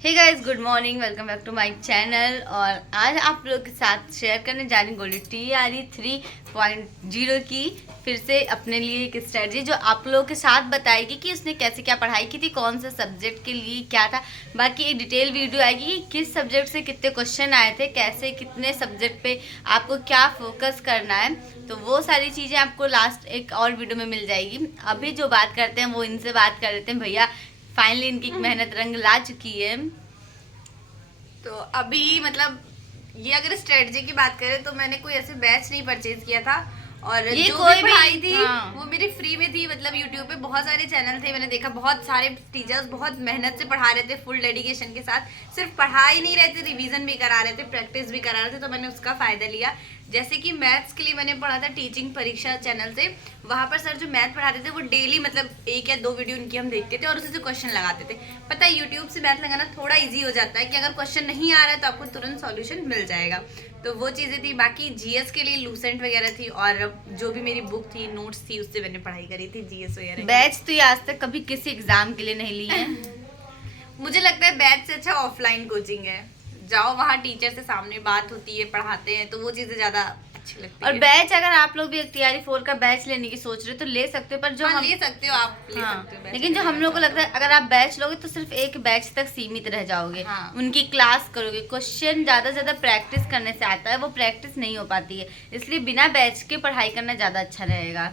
Hey guys, good morning, welcome back to my channel. और आज आप लोगों के साथ शेयर करने जा रही गोल्डी TRE 3.0 की फिर से अपने लिए एक स्ट्रेटजी जो आप लोगों के साथ बताएगी कि उसने कैसे क्या पढ़ाई की थी, कौन सा सब्जेक्ट के लिए क्या था। बाकी एक डिटेल वीडियो आएगी कि किस सब्जेक्ट से कितने क्वेश्चन आए थे, कैसे कितने सब्जेक्ट पे आपको क्या फोकस करना है। तो वो सारी चीज़ें आपको लास्ट एक और वीडियो में मिल जाएगी। अभी जो बात करते हैं वो इनसे बात कर लेते हैं। भैया फाइनली इनकी मेहनत रंग ला चुकी है। तो अभी मतलब ये अगर स्ट्रेटजी की बात करें तो मैंने कोई ऐसे बैच नहीं परचेज किया था। और ये जो कोई भी भी पढ़ाई थी हाँ। वो मेरी फ्री में थी। मतलब यूट्यूब पे बहुत सारे चैनल थे, मैंने देखा बहुत सारे टीचर्स बहुत मेहनत से पढ़ा रहे थे, फुल डेडिकेशन के साथ। सिर्फ पढ़ा ही नहीं रहे थे, रिवीजन भी करा रहे थे, प्रैक्टिस भी करा रहे थे। तो मैंने उसका फायदा लिया। जैसे कि मैथ्स के लिए मैंने पढ़ा था टीचिंग परीक्षा चैनल से। वहाँ पर सर जो मैथ पढ़ाते थे वो डेली मतलब 1 या 2 वीडियो उनकी हम देखते थे और उसी से क्वेश्चन लगाते थे। पता है यूट्यूब से मैथ लगाना थोड़ा इजी हो जाता है कि अगर क्वेश्चन नहीं आ रहा है तो आपको तुरंत सॉल्यूशन मिल जाएगा। तो वो चीज़ें थी। बाकी जीएस के लिए लूसेंट वगैरह थी और जो भी मेरी बुक थी, नोट्स थी, उससे मैंने पढ़ाई करी थी जीएस वगैरह। बैच तो ये आज तक कभी किसी एग्जाम के लिए नहीं ली है। मुझे लगता है बैच से अच्छा ऑफलाइन कोचिंग है। जाओ वहाँ टीचर से सामने बात होती है, पढ़ाते हैं, तो वो चीज़ें ज़्यादा अच्छी लगती और है। बैच अगर आप लोग भी TRE 4 का बैच लेने की सोच रहे हो तो ले सकते हो, पर जो हाँ, हम ले सकते हो, आप ले हाँ, सकते हो बैच लेकिन जो हम लोग को लगता है अगर आप बैच लोगे तो सिर्फ एक बैच तक सीमित रह जाओगे। हाँ। उनकी क्लास करोगे, क्वेश्चन ज़्यादा से ज़्यादा प्रैक्टिस करने से आता है, वो प्रैक्टिस नहीं हो पाती है। इसलिए बिना बैच के पढ़ाई करना ज़्यादा अच्छा रहेगा,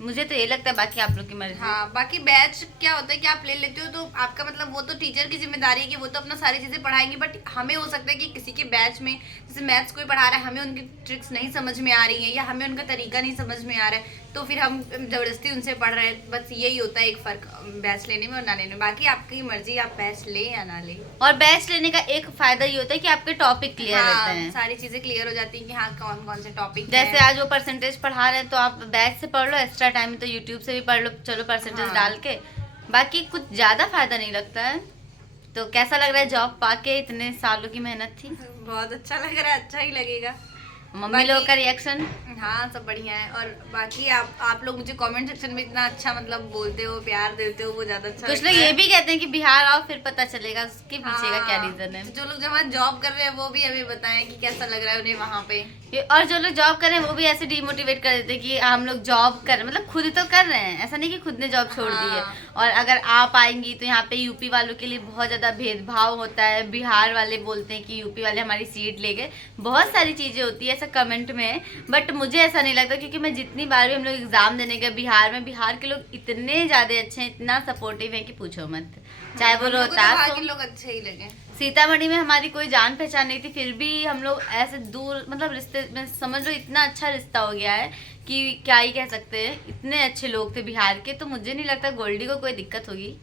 मुझे तो ये लगता है। बाकी आप लोग की मर्जी। हाँ, बाकी बैच क्या होता है कि आप ले लेते हो तो आपका मतलब वो तो टीचर की जिम्मेदारी है कि वो तो अपना सारी चीजें पढ़ाएंगे। बट हमें हो सकता है कि किसी के बैच में जैसे मैथ्स कोई पढ़ा रहा है, हमें उनकी ट्रिक्स नहीं समझ में आ रही है या हमें उनका तरीका नहीं समझ में आ रहा है, तो फिर हम जबरदस्ती उनसे पढ़ रहे हैं। बस यही होता है एक फर्क बैच लेने में और ना लेने में। बाकी आपकी मर्जी, आप बैच ले या ना ले। और बैच लेने का एक फायदा ये होता है कि आपके टॉपिक क्लियर रहते हाँ, हैं। सारी चीजें क्लियर हो जाती हैं कि हाँ कौन कौन से टॉपिक जैसे आज वो परसेंटेज पढ़ा रहे हैं तो आप बैच से पढ़ लो, एक्स्ट्रा टाइम है तो यूट्यूब से भी पढ़ लो, चलो परसेंटेज हाँ। डाल के। बाकी कुछ ज़्यादा फायदा नहीं लगता है। तो कैसा लग रहा है जॉब पाके, इतने सालों की मेहनत थी? बहुत अच्छा लग रहा है, अच्छा ही लगेगा। मम्मी लोग का रिएक्शन? हाँ, सब बढ़िया है। और बाकी आप लोग मुझे कमेंट सेक्शन में इतना अच्छा मतलब बोलते हो, प्यार देते हो, वो ज्यादा अच्छा कुछ लगता लोग है। ये भी कहते हैं कि बिहार आओ फिर पता चलेगा उसके पीछे का क्या हाँ, रीजन है। तो जो लोग जहाँ जॉब कर रहे हैं वो भी हमें बताएं कि कैसा लग रहा है उन्हें वहाँ पे। और जो लोग जॉब कर रहे हैं वो भी ऐसे डिमोटिवेट कर देते हैं कि हम लोग जॉब कर, मतलब खुद तो कर रहे हैं, ऐसा नहीं कि खुद ने जॉब छोड़ दी है। हाँ। और अगर आप आएंगी तो यहाँ पे यूपी वालों के लिए बहुत ज़्यादा भेदभाव होता है। बिहार वाले बोलते हैं कि यूपी वाले हमारी सीट ले गए, बहुत सारी चीज़ें होती है ऐसा कमेंट में। बट मुझे ऐसा नहीं लगता, क्योंकि मैं जितनी बार भी हम लोग एग्ज़ाम देने गए बिहार में, बिहार के लोग इतने ज़्यादा अच्छे हैं, इतना सपोर्टिव है कि पूछो मत। चाहे वो हमको तो रोहतास वहाँ हो, के लोग अच्छे ही लगे। सीतामढ़ी में हमारी कोई जान पहचान नहीं थी, फिर भी हम लोग ऐसे दूर, मतलब रिश्ते में समझ लो इतना अच्छा रिश्ता हो गया है कि क्या ही कह सकते हैं। इतने अच्छे लोग थे बिहार के, तो मुझे नहीं लगता गोल्डी को कोई दिक्कत होगी।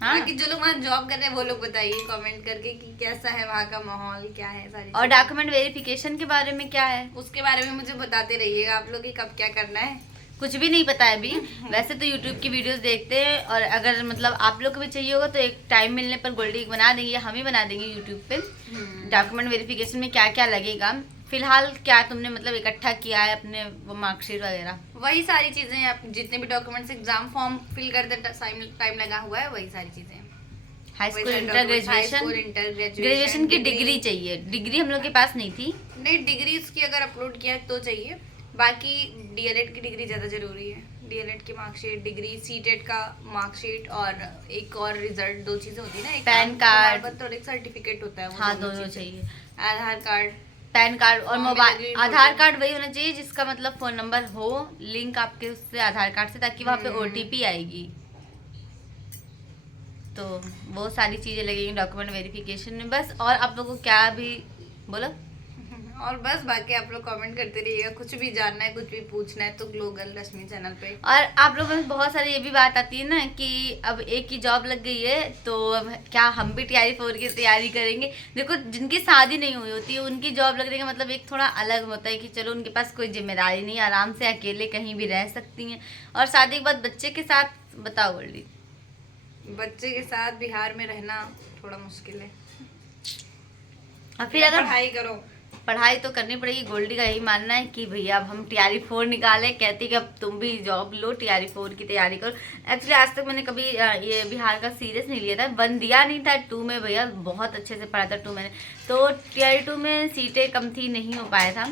हाँ, बाकी जो लोग वहाँ जॉब कर रहे हैं वो लोग बताइए कमेंट करके कि कैसा है वहाँ का माहौल, क्या है सारी और चीजें। डॉक्यूमेंट वेरिफिकेशन के बारे में क्या है? उसके बारे में मुझे बताते रहिएगा आप लोग कि कब क्या करना है। कुछ भी नहीं पता है अभी। वैसे तो यूट्यूब की वीडियोस देखते हैं, और अगर मतलब आप लोग को भी चाहिए होगा तो एक टाइम मिलने पर गोल्डी बना देंगे या हम ही बना देंगे यूट्यूब पे। डॉक्यूमेंट वेरिफिकेशन में क्या क्या लगेगा, फिलहाल क्या तुमने मतलब इकट्ठा किया है अपने वो मार्कशीट वगैरह? वही सारी चीजें, आप जितने भी डॉक्यूमेंट्स, एग्जाम फॉर्म फिल करते टाइम लगा हुआ है, वही सारी चीजें। High school, inter, graduation. Graduation की डिग्री चाहिए, डिग्री हम लोग के पास नहीं थी। नहीं, डिग्रीज की अगर अपलोड किया है तो चाहिए। बाकी डीएलएड की डिग्री ज़्यादा जरूरी है। डीएलएड की मार्कशीट, डिग्री, सीटेट का मार्कशीट और एक और रिजल्ट, 2 चीज़ें होती है ना, एक पैन कार्ड और एक सर्टिफिकेट होता है। वो हाँ, दोनों दोनों चीज़ें। चाहिए। आधार कार्ड, पैन कार्ड और फॉर्म में मोबाइल, लगी आधार फोटो। कार्ड वही होना चाहिए जिसका मतलब फोन नंबर हो लिंक आपके उससे आधार कार्ड से, ताकि वहाँ पे OTP आएगी। तो वो सारी चीज़ें लगेंगी डॉक्यूमेंट वेरिफिकेशन में बस। और आप लोगों को क्या भी बोलो? और बस बाकी आप लोग कमेंट करते रहिएगा। कुछ भी जानना है, कुछ भी पूछना है तो ग्लोबल रश्मि चैनल पे। और आप लोगों में बहुत सारी ये भी बात आती है ना कि अब एक ही जॉब लग गई है तो अब क्या हम भी TRE 4 की तैयारी करेंगे? देखो, जिनकी शादी नहीं हुई होती है उनकी जॉब लगने का मतलब एक थोड़ा अलग होता है कि चलो उनके पास कोई जिम्मेदारी नहीं, आराम से अकेले कहीं भी रह सकती हैं। और शादी के बाद बच्चे के साथ बताओ गोल्डी। बच्चे के साथ बिहार में रहना थोड़ा मुश्किल है। और फिर अगर पढ़ाई करो। पढ़ाई तो करनी पड़ेगी। गोल्डी का यही मानना है कि भैया अब हम TRE 4 निकाले, कहती कि अब तुम भी जॉब लो, TRE 4 की तैयारी करो। एक्चुअली आज तक मैंने कभी ये बिहार का सीरियस नहीं लिया था, 1 दिया नहीं था, 2 में भैया बहुत अच्छे से पढ़ा था 2 मैंने, तो TRE 2 में सीटें कम थी, नहीं हो पाया था।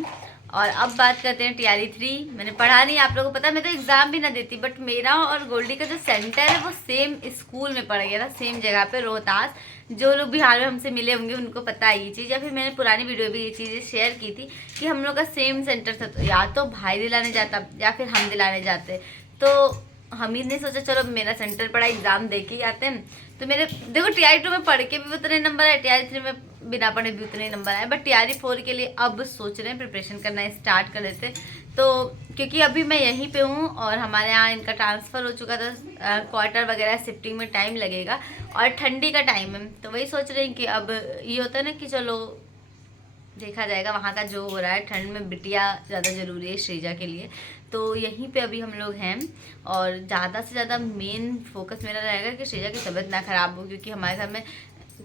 और अब बात करते हैं TRE 3। मैंने पढ़ा नहीं, आप लोगों को पता है मैं तो एग्ज़ाम भी ना देती, बट मेरा और गोल्डी का जो सेंटर है वो सेम स्कूल में पड़ गया था, सेम जगह पे, रोहतास। जो लोग बिहार में हमसे मिले होंगे उनको पता है ये चीज़, या फिर मैंने पुरानी वीडियो भी ये चीज़ें शेयर की थी कि हम लोग का सेम सेंटर था। तो या तो भाई दिलाने जाता या फिर हम दिलाने जाते, तो हमीद ने सोचा चलो मेरा सेंटर पड़ा, एग्ज़ाम दे के ही आते हैं। तो मेरे देखो TRE 2 में पढ़ के भी उतने नंबर आए, TRE 3 में बिना पढ़े भी उतने नंबर आए, बट TRE 4 के लिए अब सोच रहे हैं प्रिपरेशन करना स्टार्ट कर देते। तो क्योंकि अभी मैं यहीं पे हूँ और हमारे यहाँ इनका ट्रांसफ़र हो चुका था, क्वार्टर वगैरह शिफ्टिंग में टाइम लगेगा और ठंडी का टाइम है, तो वही सोच रहे हैं कि अब ये होता है ना कि चलो देखा जाएगा वहाँ का जो हो रहा है। ठंड में बिटिया ज़्यादा ज़रूरी है श्रीजा के लिए, तो यहीं पे अभी हम लोग हैं। और ज़्यादा से ज़्यादा मेन फोकस मेरा रहेगा कि श्रीजा की तबीयत ना ख़राब हो, क्योंकि हमारे घर में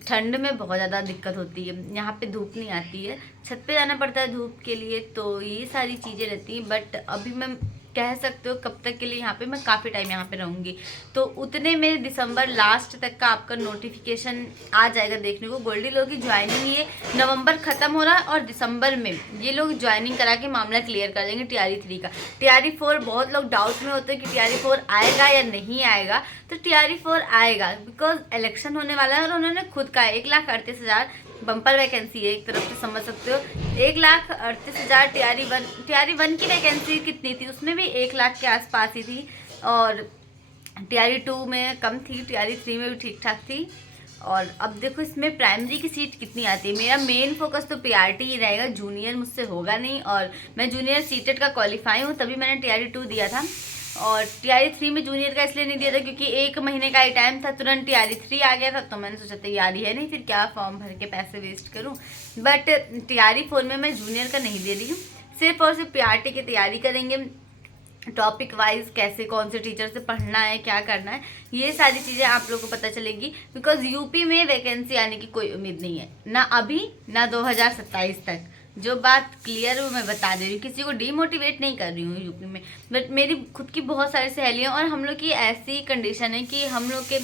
ठंड में बहुत ज़्यादा दिक्कत होती है। यहाँ पे धूप नहीं आती है, छत पे जाना पड़ता है धूप के लिए, तो ये सारी चीज़ें रहती हैं। बट अभी मैं कह सकते हो कब तक के लिए यहाँ पे मैं काफ़ी टाइम यहाँ पे रहूँगी, तो उतने में दिसंबर लास्ट तक का आपका नोटिफिकेशन आ जाएगा देखने को। गोल्डी लोग की ज्वाइनिंग ये नवंबर ख़त्म हो रहा है और दिसंबर में ये लोग ज्वाइनिंग करा के मामला क्लियर कर देंगे TRE 3 का। TRE 4 बहुत लोग डाउट में होते हैं कि TRE 4 आएगा या नहीं आएगा, तो TRE 4 आएगा बिकॉज इलेक्शन होने वाला है और उन्होंने खुद कहा 1,38,000 बम्पर वैकेंसी है, एक तरफ से समझ सकते हो। 1,38,000 TRE 1 की वैकेंसी कितनी थी, उसमें भी 1 लाख के आसपास ही थी, और TRE 2 में कम थी, TRE 3 में भी ठीक ठाक थी। और अब देखो इसमें प्राइमरी की सीट कितनी आती है। मेरा मेन फोकस तो PRT ही रहेगा, जूनियर मुझसे होगा नहीं, और मैं जूनियर सीटेट का क्वालिफाई हूँ, तभी मैंने TRE 2 दिया था। और TRE 3 में जूनियर का इसलिए नहीं दिया था क्योंकि 1 महीने का ही टाइम था, तुरंत TRE 3 आ गया था, तो मैंने सोचा तैयारी है नहीं, फिर क्या फॉर्म भर के पैसे वेस्ट करूं। बट TRE 4 में मैं जूनियर का नहीं दे रही हूँ, सिर्फ और सिर्फ PRT की तैयारी करेंगे। टॉपिक वाइज कैसे कौन से टीचर से पढ़ना है, क्या करना है, ये सारी चीज़ें आप लोगों को पता चलेगी। बिकॉज यूपी में वैकेंसी आने की कोई उम्मीद नहीं है, ना अभी ना 2027 तक। जो बात क्लियर है वो मैं बता दे रही हूँ, किसी को डीमोटिवेट नहीं कर रही हूँ यूपी में। बट मेरी खुद की बहुत सारी सहेलियाँ और हम लोग की ऐसी कंडीशन है कि हम लोग के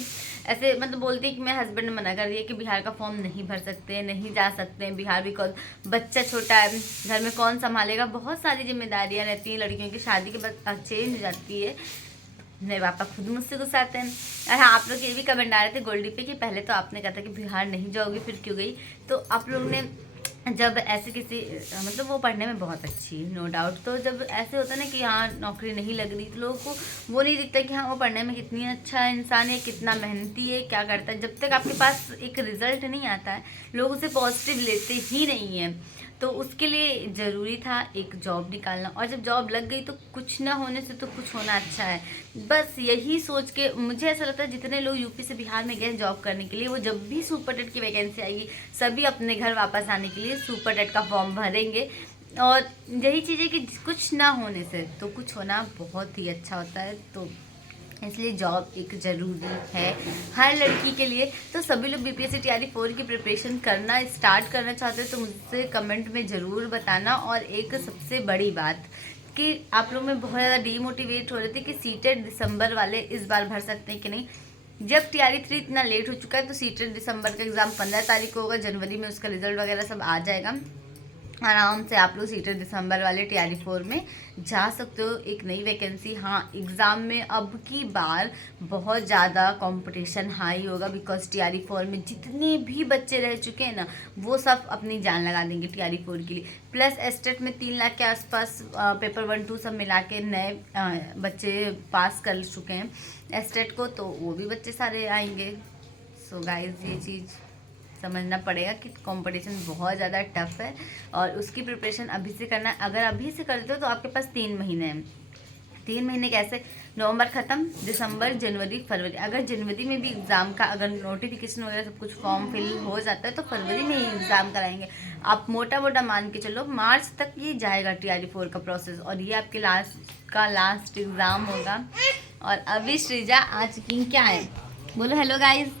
ऐसे मतलब बोलती है कि मेरे हस्बैंड ने मना कर दिया कि बिहार का फॉर्म नहीं भर सकते, नहीं जा सकते हैं बिहार, बिकॉज बच्चा छोटा है, घर में कौन संभालेगा, बहुत सारी जिम्मेदारियाँ रहती हैं। लड़कियों की शादी के बाद चेंज हो जाती है। मेरे पापा खुद मुझसे गुस्साते हैं। और हाँ, आप लोग ये भी कमेंट आ रहे थे गोल्डी पे कि पहले तो आपने कहा था कि बिहार नहीं जाओगी, फिर क्यों गई। तो आप लोग ने जब ऐसे किसी मतलब वो पढ़ने में बहुत अच्छी है नो डाउट, तो जब ऐसे होता है ना कि हाँ नौकरी नहीं लग रही, तो लोगों को वो नहीं दिखता कि हाँ वो पढ़ने में कितनी अच्छा इंसान है, कितना मेहनती है, क्या करता है। जब तक आपके पास एक रिजल्ट नहीं आता है, लोग उसे पॉजिटिव लेते ही नहीं हैं। तो उसके लिए ज़रूरी था एक जॉब निकालना, और जब जॉब लग गई तो कुछ ना होने से तो कुछ होना अच्छा है। बस यही सोच के मुझे ऐसा लगता है जितने लोग यूपी से बिहार में गए जॉब करने के लिए, वो जब भी सुपर टेट की वैकेंसी आएगी सभी अपने घर वापस आने के लिए सुपर टेट का फॉर्म भरेंगे। और यही चीज़ है कि कुछ ना होने से तो कुछ होना बहुत ही अच्छा होता है, तो इसलिए जॉब एक ज़रूरी है हर लड़की के लिए। तो सभी लोग BPSC TRE 4 की प्रिपरेशन करना स्टार्ट करना चाहते हैं तो मुझसे कमेंट में ज़रूर बताना। और एक सबसे बड़ी बात कि आप लोग में बहुत ज़्यादा डीमोटिवेट हो रहे थे कि सीटेट दिसंबर वाले इस बार भर सकते हैं कि नहीं। जब TRE 3 इतना लेट हो चुका है तो सीटेट दिसंबर का एग्ज़ाम 15 तारीख को होगा, जनवरी में उसका रिजल्ट वगैरह सब आ जाएगा। आराम से आप लोग सीटेट दिसंबर वाले TRE 4 में जा सकते हो। एक नई वैकेंसी, हाँ एग्ज़ाम में अब की बार बहुत ज़्यादा कंपटीशन हाई होगा, बिकॉज TRE 4 में जितने भी बच्चे रह चुके हैं ना वो सब अपनी जान लगा देंगे TRE 4 के लिए। प्लस एस्टेट में 3 लाख के आसपास पेपर 1, 2 सब मिला के नए बच्चे पास कर चुके हैं एस्टेट को, तो वो भी बच्चे सारे आएंगे। सो गाइस ये चीज़ समझना पड़ेगा कि कंपटीशन बहुत ज़्यादा टफ है और उसकी प्रिपरेशन अभी से करना है। अगर अभी से करते हो तो आपके पास 3 महीने हैं। 3 महीने कैसे, नवंबर ख़त्म, दिसंबर, जनवरी, फरवरी। अगर जनवरी में भी एग्ज़ाम का अगर नोटिफिकेशन वगैरह सब कुछ फॉर्म फिल हो जाता है तो फरवरी में ही एग्ज़ाम कराएंगे। आप मोटा मोटा मान के चलो मार्च तक ये जाएगा TRE 4 का प्रोसेस, और ये आपके लास्ट एग्ज़ाम होगा। और अभी श्रीजा आ चुकी क्या है, बोलो हेलो गाइज।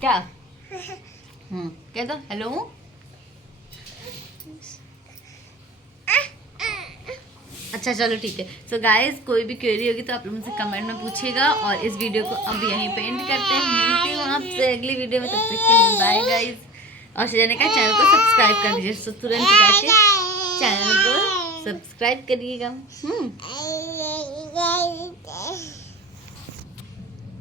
क्या कह दो हेलो। अच्छा चलो ठीक है। सो गाइस कोई भी क्वेरी होगी तो आप लोग मुझसे कमेंट में पूछिएगा, और इस वीडियो को अब यहीं पे एंड करते हैं। मिलती हूँ आपसे अगली वीडियो में, तब तक के लिए बाय गाइस। और सजाने का चैनल को सब्सक्राइब कर दीजिए, तो तुरंत जाके चैनल को सब्सक्राइब करिएगा।